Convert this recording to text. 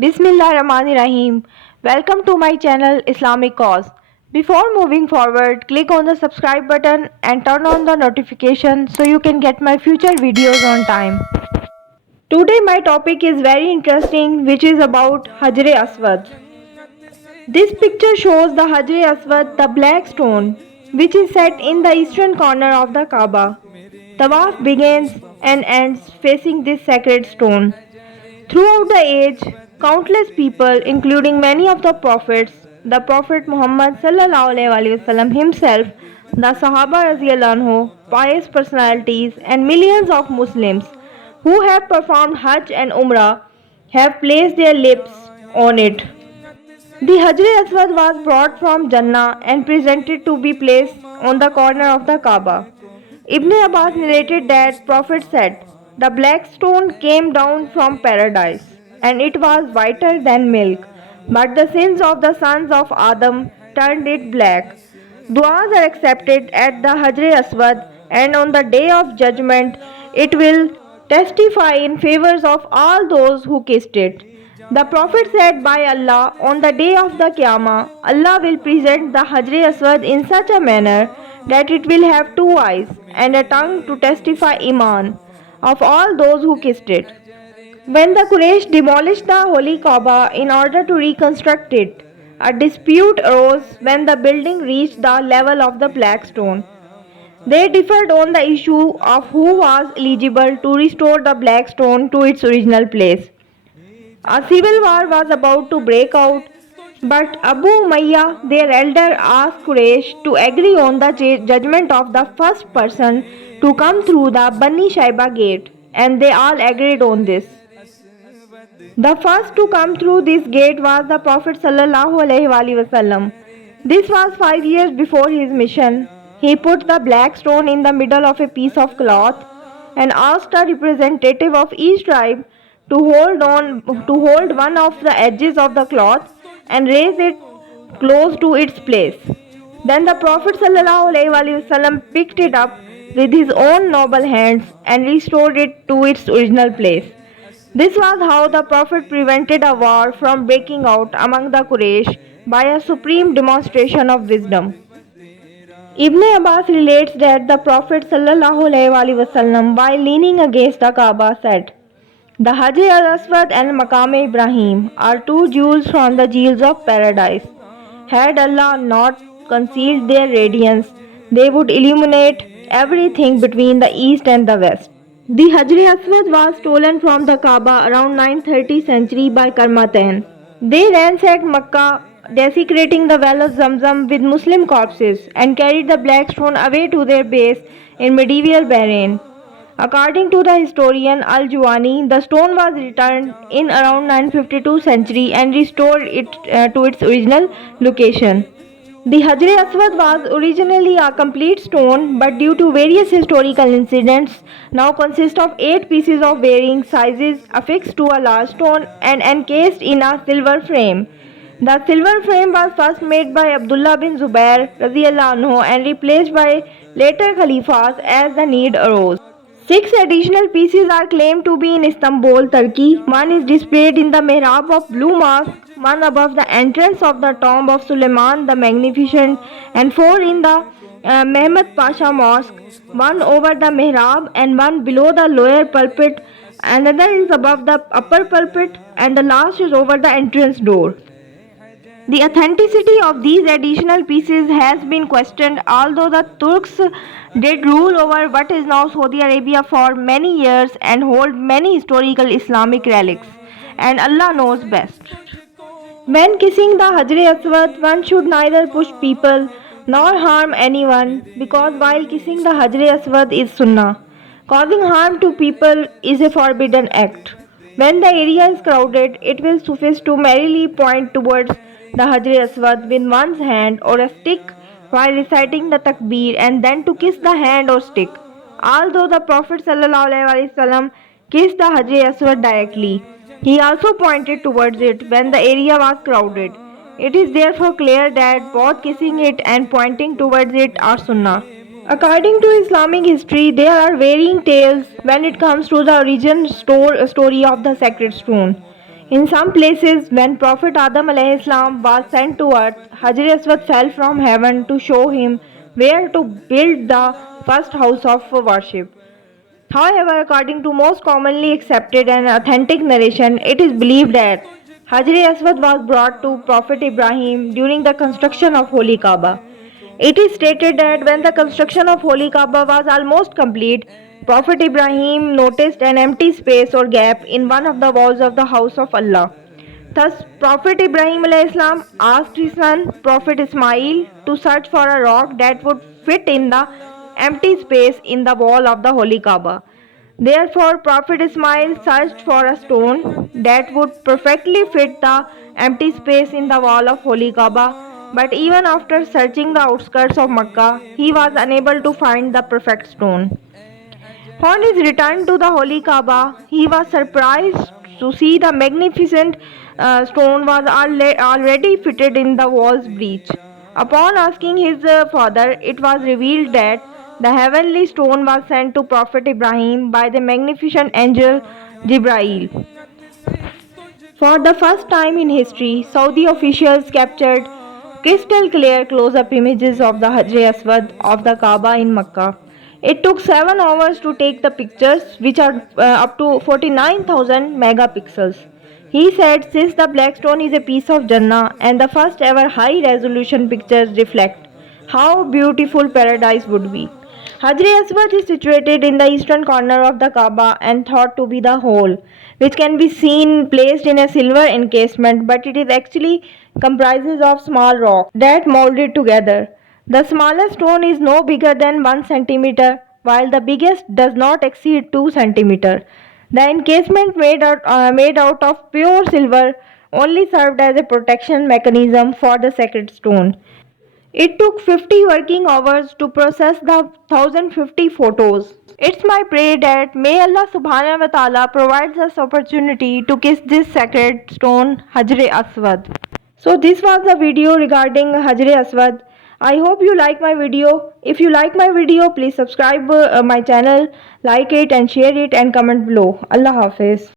Bismillahirrahmanirrahim. Welcome to my channel Islamic Cause. Before moving forward, click on the subscribe button and turn on the notification so you can get my future videos on time. Today my topic is very interesting, which is about Hajre Aswad. This picture shows the Hajre Aswad, the black stone, which is set in the eastern corner of the Kaaba. Tawaf begins and ends facing this sacred stone. Throughout the age, countless people, including many of the prophets, the Prophet Muhammad ﷺ himself, the Sahaba radiallahu anhu, pious personalities, and millions of Muslims who have performed Hajj and Umrah have placed their lips on it. The Hajre Aswad was brought from Jannah and presented to be placed on the corner of the Kaaba. Ibn Abbas narrated that Prophet said, "The black stone came down from paradise, and it was whiter than milk, but the sins of the sons of Adam turned it black. Du'as are accepted at the Hajre Aswad, and on the day of judgment it will testify in favors of all those who kissed it." The Prophet said, "By Allah, on the day of the Qiyamah, Allah will present the Hajre Aswad in such a manner that it will have two eyes and a tongue to testify Iman of all those who kissed it." When the Quraysh demolished the Holy Kaaba in order to reconstruct it, a dispute arose when the building reached the level of the Black Stone. They differed on the issue of who was eligible to restore the Black Stone to its original place. A civil war was about to break out, but Abu Umayyah, their elder, asked Quraysh to agree on the judgment of the first person to come through the Bani Shaiba gate, and they all agreed on this. The first to come through this gate was the Prophet ﷺ. This was 5 years before his mission. He put the black stone in the middle of a piece of cloth and asked a representative of each tribe to hold one of the edges of the cloth and raise it close to its place. Then the Prophet ﷺ picked it up with his own noble hands and restored it to its original place. This was how the Prophet prevented a war from breaking out among the Quraysh by a supreme demonstration of wisdom. Ibn Abbas relates that the Prophet ﷺ, while leaning against the Kaaba, said, "The Hajre Aswad and Maqam Ibrahim are two jewels from the jewels of paradise. Had Allah not concealed their radiance, they would illuminate everything between the east and the west." The Hajre Aswad was stolen from the Kaaba around 930 century by Karmatan. They ransacked Makkah, desecrating the well of Zamzam with Muslim corpses, and carried the black stone away to their base in medieval Bahrain. According to the historian Al-Juwani, the stone was returned in around 952 century and restored to its original location. The Hajre Aswad was originally a complete stone, but due to various historical incidents, now consists of 8 pieces of varying sizes affixed to a large stone and encased in a silver frame. The silver frame was first made by Abdullah bin Zubair radiallahu anhu and replaced by later Khalifas as the need arose. 6 additional pieces are claimed to be in Istanbul, Turkey. One is displayed in the Mihrab of Blue Mosque, one above the entrance of the tomb of Suleiman the Magnificent, and 4 in the Mehmet Pasha Mosque, one over the Mihrab and one below the lower pulpit. Another is above the upper pulpit, and the last is over the entrance door. The authenticity of these additional pieces has been questioned, although the Turks did rule over what is now Saudi Arabia for many years and hold many historical Islamic relics, and Allah knows best. When kissing the Hajre Aswad, one should neither push people nor harm anyone, because while kissing the Hajre Aswad is sunnah, causing harm to people is a forbidden act. When the area is crowded, it will suffice to merrily point towards the Hajre Aswad with one's hand or a stick while reciting the takbir, and then to kiss the hand or stick. Although the Prophet ﷺ kissed the Hajre Aswad directly, he also pointed towards it when the area was crowded. It is therefore clear that both kissing it and pointing towards it are sunnah. According to Islamic history, there are varying tales when it comes to the origin story of the sacred stone. In some places, when Prophet Adam alayhi salam was sent to earth, Hajre Aswad fell from heaven to show him where to build the first house of worship. However, according to most commonly accepted and authentic narration, it is believed that Hajre Aswad was brought to Prophet Ibrahim during the construction of Holy Kaaba. It is stated that when the construction of Holy Kaaba was almost complete, Prophet Ibrahim noticed an empty space or gap in one of the walls of the house of Allah. Thus, Prophet Ibrahim salam asked his son, Prophet Ismail, to search for a rock that would fit in the empty space in the wall of the Holy Kaaba. Therefore, Prophet Ismail searched for a stone that would perfectly fit the empty space in the wall of Holy Kaaba. But even after searching the outskirts of Mecca, he was unable to find the perfect stone. On his return to the Holy Kaaba, he was surprised to see the magnificent stone was already fitted in the wall's breach. Upon asking his father, it was revealed that the heavenly stone was sent to Prophet Ibrahim by the magnificent angel Jibrail. For the first time in history, Saudi officials captured crystal clear close-up images of the Hajre Aswad of the Kaaba in Mecca. It took 7 hours to take the pictures, which are up to 49,000 megapixels. He said since the Blackstone is a piece of jannah and the first ever high resolution pictures reflect how beautiful paradise would be. Hajre Aswad is situated in the eastern corner of the Kaaba and thought to be the hole, which can be seen placed in a silver encasement, but it is actually comprises of small rocks that molded together. The smallest stone is no bigger than 1 centimeter, while the biggest does not exceed 2 centimeter. The encasement made out of pure silver only served as a protection mechanism for the sacred stone. It took 50 working hours to process the 1050 photos. It's my prayer that may Allah subhanahu wa ta'ala provides us opportunity to kiss this sacred stone Hajre Aswad. So this was the video regarding Hajre Aswad. I hope you like my video. If you like my video, please subscribe my channel, like it and share it and comment below. Allah Hafiz.